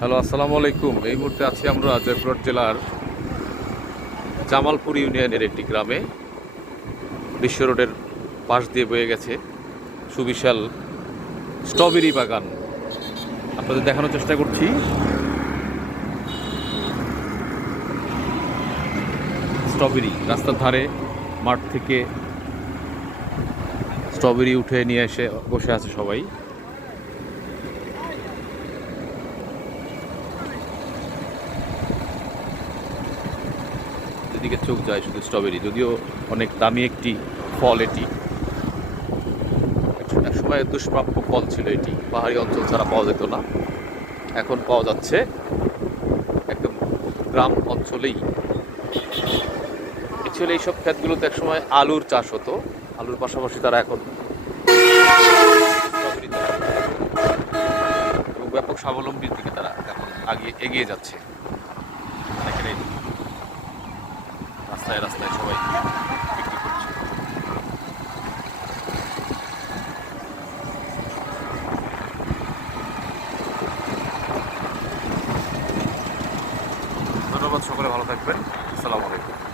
Hello, আসসালামু আলাইকুম। এই মুহূর্তে আছি আমরা জয়পুরহাট জেলার জামালপুর ইউনিয়নের একটি গ্রামে। বিশ্ব রোডের পাশ দিয়ে বয়ে গেছে সুবিশাল স্ট্রবেরি বাগান। আপনাদের দেখানোর চেষ্টা করছি। স্ট্রবেরি রাস্তার ধারে মাঠ থেকে স্ট্রবেরি উঠে নিয়ে এসে বসে আছে সবাই। এদিকে চোখ যায় শুধু স্ট্রবেরি, যদিও অনেক দামি একটি ফল এটি। এক সময় দুষ্প্রাপ্য ফল ছিল এটি, পাহাড়ি অঞ্চল ছাড়া পাওয়া যেত না। এখন পাওয়া যাচ্ছে একদম গ্রাম অঞ্চলেই। অ্যাকচুয়ালি এইসব ক্ষেতগুলোতে একসময় আলুর চাষ হতো। আলুর পাশাপাশি তারা এখন স্ট্রবেরি চাষ করে এবং ব্যাপক স্বাবলম্বীর দিকে তারা এখন এগিয়ে যাচ্ছে। এখানে রাস্তায় রাস্তায় সবাই বিক্রি করছে। ধন্যবাদ, সকলে ভালো থাকবেন। আসসালামু আলাইকুম।